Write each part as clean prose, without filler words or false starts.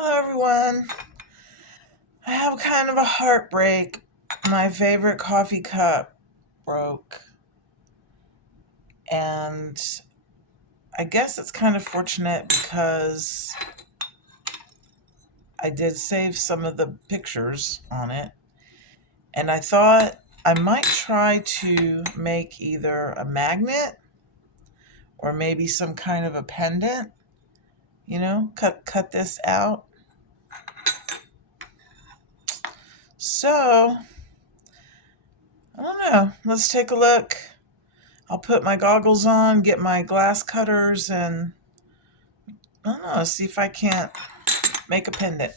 Hello, everyone. I have kind of a heartbreak. My favorite coffee cup broke, and I guess it's kind of fortunate because I did save some of the pictures on it, and I thought I might try to make either a magnet or maybe some kind of a pendant. Cut this out. So I don't know. Let's take a look. I'll put my goggles on, get my glass cutters, and I don't know, see if I can't make a pendant.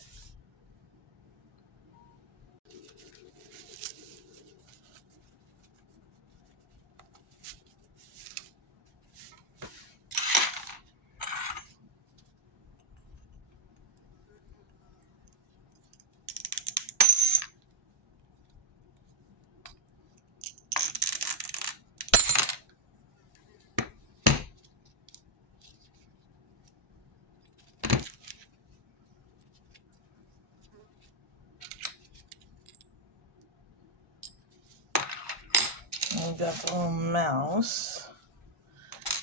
I've got the little mouse.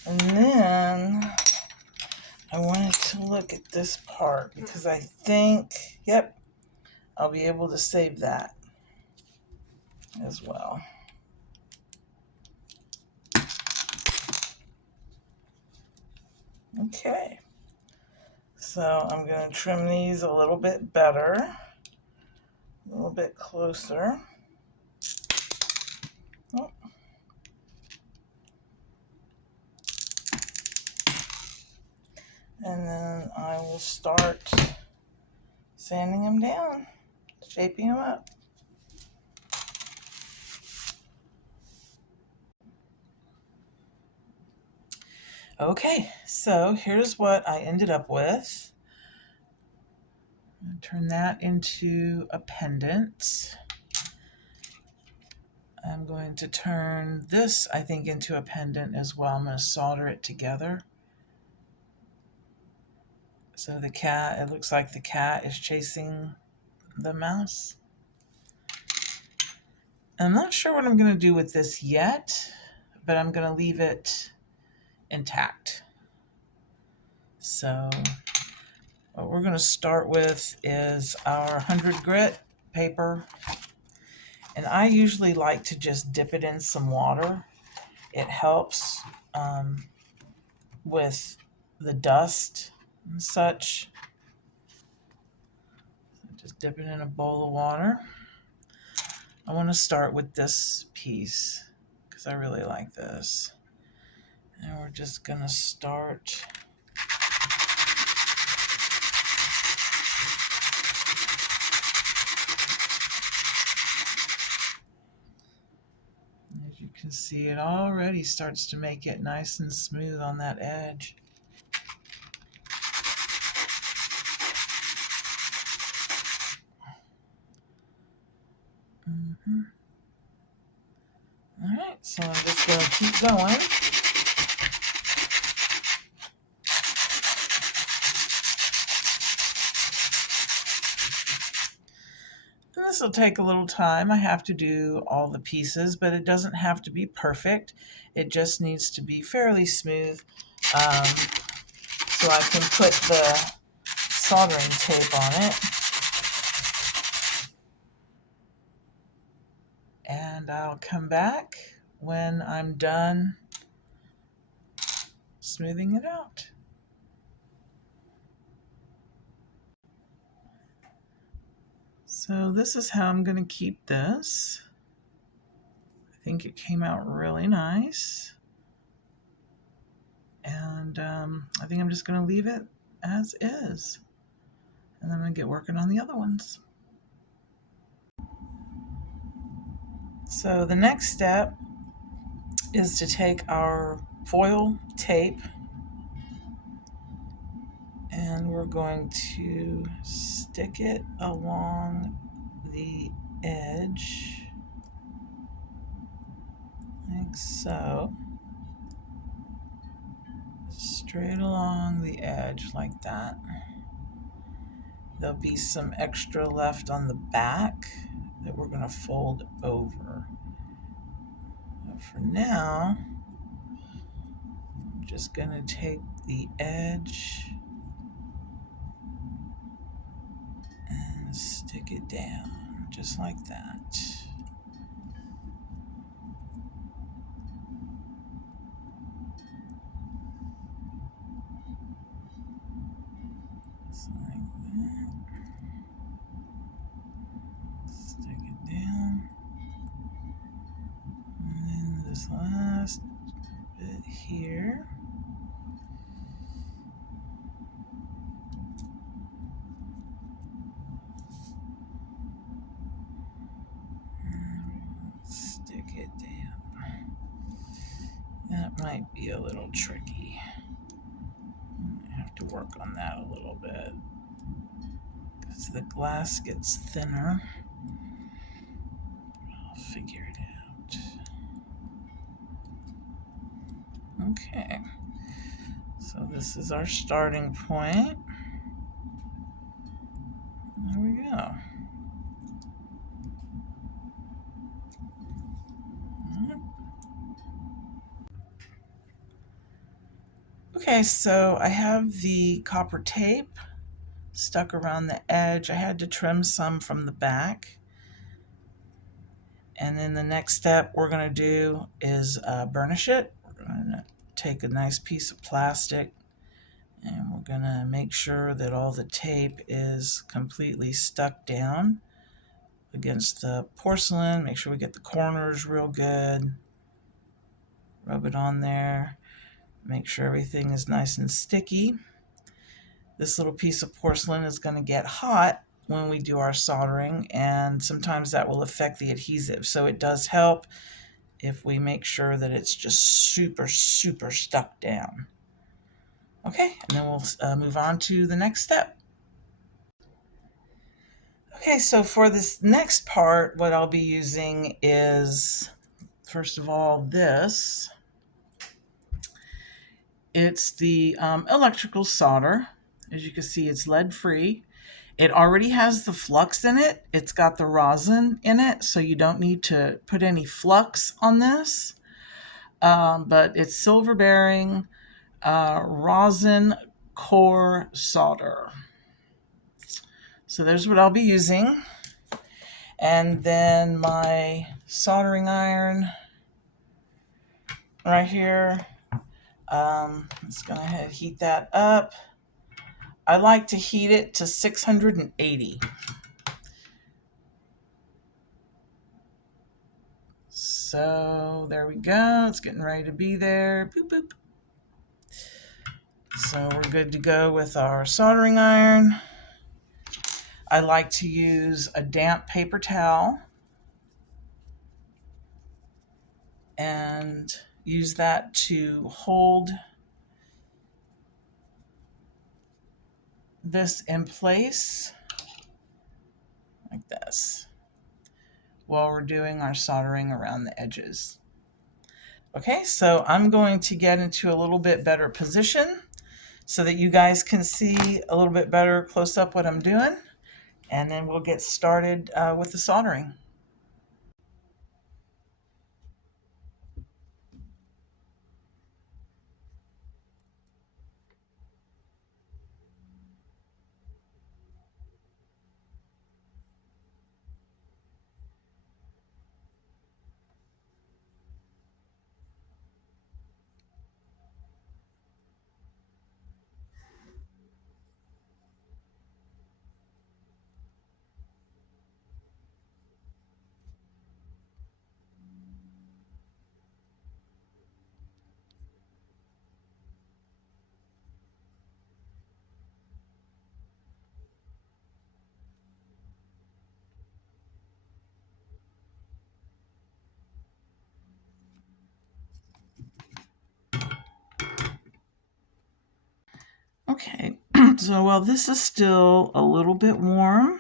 And then I wanted to look at this part because I think, yep, I'll be able to save that as well. Okay, so I'm going to trim these a little bit better, a little bit closer. Oh. And then I will start sanding them down, shaping them up. Okay, so here's what I ended up with. Turn that into a pendant. I'm going to turn this, I think, into a pendant as well. I'm going to solder it together. So the cat, it looks like the cat is chasing the mouse. I'm not sure what I'm going to do with this yet, but I'm going to leave it intact. So what we're going to start with is our 100 grit paper. And I usually like to just dip it in some water. It helps with the dust and such. Just dip it in a bowl of water. I want to start with this piece because I really like this. And we're just going to start. As you can see, it already starts to make it nice and smooth on that edge. All right, so I'm just going to keep going. And this will take a little time. I have to do all the pieces, but it doesn't have to be perfect. It just needs to be fairly smooth so I can put the soldering tape on it. And I'll come back when I'm done smoothing it out. So this is how I'm going to keep this. I think it came out really nice. And I think I'm just going to leave it as is. And then I'm going to get working on the other ones. So the next step is to take our foil tape and we're going to stick it along the edge like so, straight along the edge like that. There'll be some extra left on the back that we're going to fold over. But for now, I'm just going to take the edge and stick it down, just like that. Just like that. Stick it down. And then this last bit here. Stick it down. That might be a little tricky. I have to work on that a little bit because the glass gets thinner. I'll figure it out. Okay, so this is our starting point. There we go. Okay, so I have the copper tape stuck around the edge. I had to trim some from the back. And then the next step we're going to do is burnish it. We're going to take a nice piece of plastic and we're going to make sure that all the tape is completely stuck down against the porcelain. Make sure we get the corners real good. Rub it on there. Make sure everything is nice and sticky. This little piece of porcelain is going to get hot when we do our soldering, and sometimes that will affect the adhesive. So it does help if we make sure that it's just super stuck down. Okay, and then we'll move on to the next step. Okay, so for this next part, what I'll be using is, first of all, this. It's the electrical solder. As you can see, it's lead-free. It already has the flux in it. It's got the rosin in it, so you don't need to put any flux on this. But it's silver-bearing rosin core solder. So there's what I'll be using. And then my soldering iron right here. I'm just going to heat that up. I like to heat it to 680. So there we go. It's getting ready to be there. Boop, boop. So we're good to go with our soldering iron. I like to use a damp paper towel and use that to hold this in place like this while we're doing our soldering around the edges. Okay, so I'm going to get into a little bit better position so that you guys can see a little bit better close up what I'm doing, and then we'll get started with the soldering. Okay, so while this is still a little bit warm,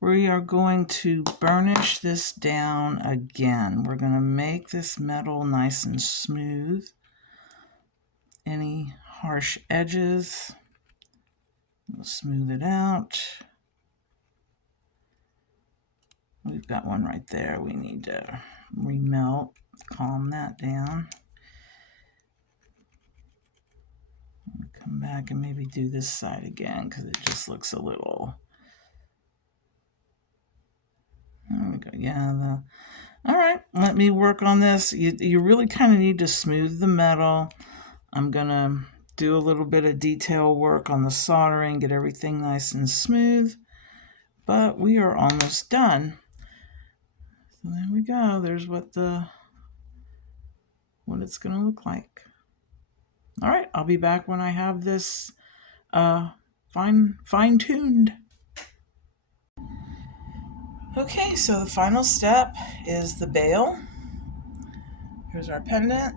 we are going to burnish this down again. We're going to make this metal nice and smooth. Any harsh edges We'll smooth it out. We've got one right there. We need to remelt, calm that down. Come back and maybe do this side again because it just looks a little. There we go. Yeah. All right. Let me work on this. You really kind of need to smooth the metal. I'm gonna do a little bit of detail work on the soldering, get everything nice and smooth. But we are almost done. So there we go. There's what it's gonna look like. All right. I'll be back when I have this fine-tuned. Okay, so the final step is the bail. Here's our pendant.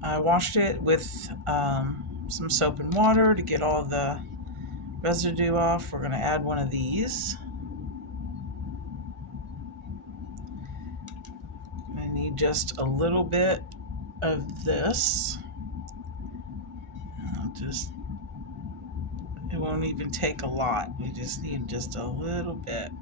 I washed it with some soap and water to get all the residue off. We're going to add one of these. I need just a little bit of this. It won't even take a lot. We just need just a little bit.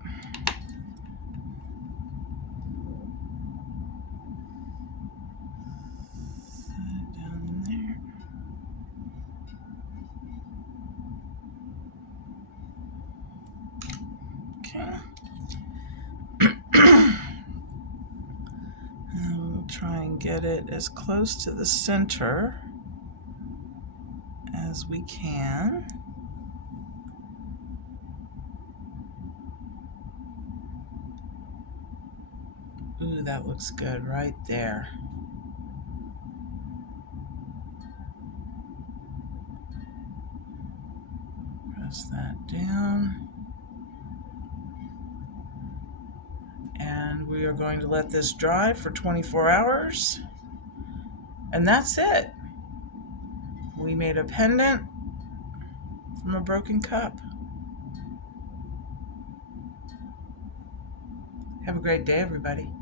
Down there. Okay. And we'll try and get it as close to the center as we can. Ooh, that looks good right there. Press that down. And we are going to let this dry for 24 hours. And that's it. We made a pendant from a broken cup. Have a great day, everybody.